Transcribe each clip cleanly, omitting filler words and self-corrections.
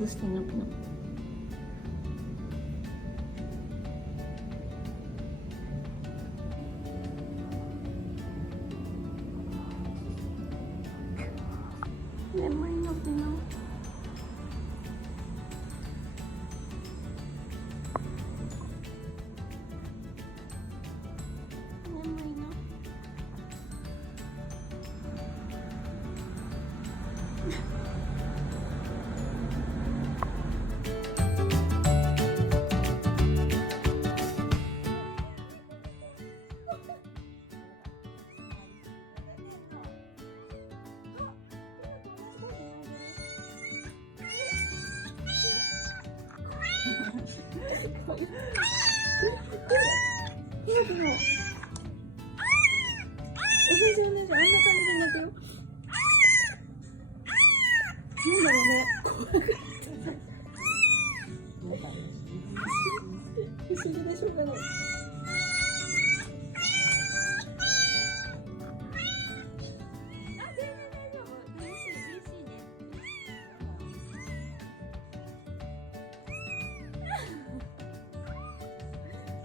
クしてんのピノ。眠いのピノ。眠いの。同じ同じ、あんな感じで泣くよ。なんだろうね。不思議でしょうがない。全然大丈夫。嬉しいね。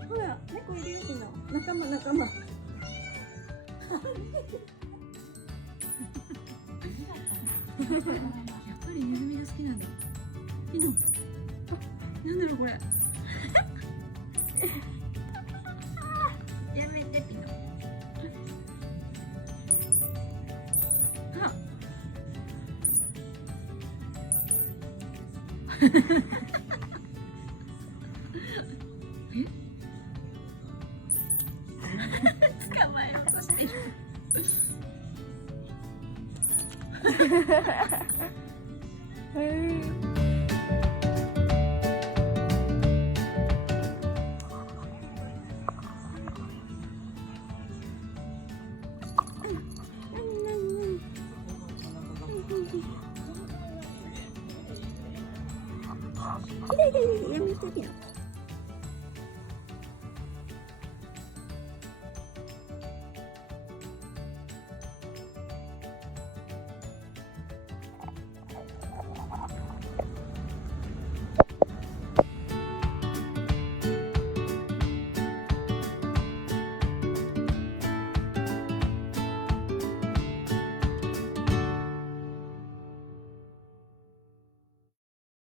ほら、猫いるよ、ピノ。仲間。やっぱりネズミが好きなんだ。ピノ。あ、なんだろうこれ。やめてピノ。あ。捕まえようとしてる。やめてピノ。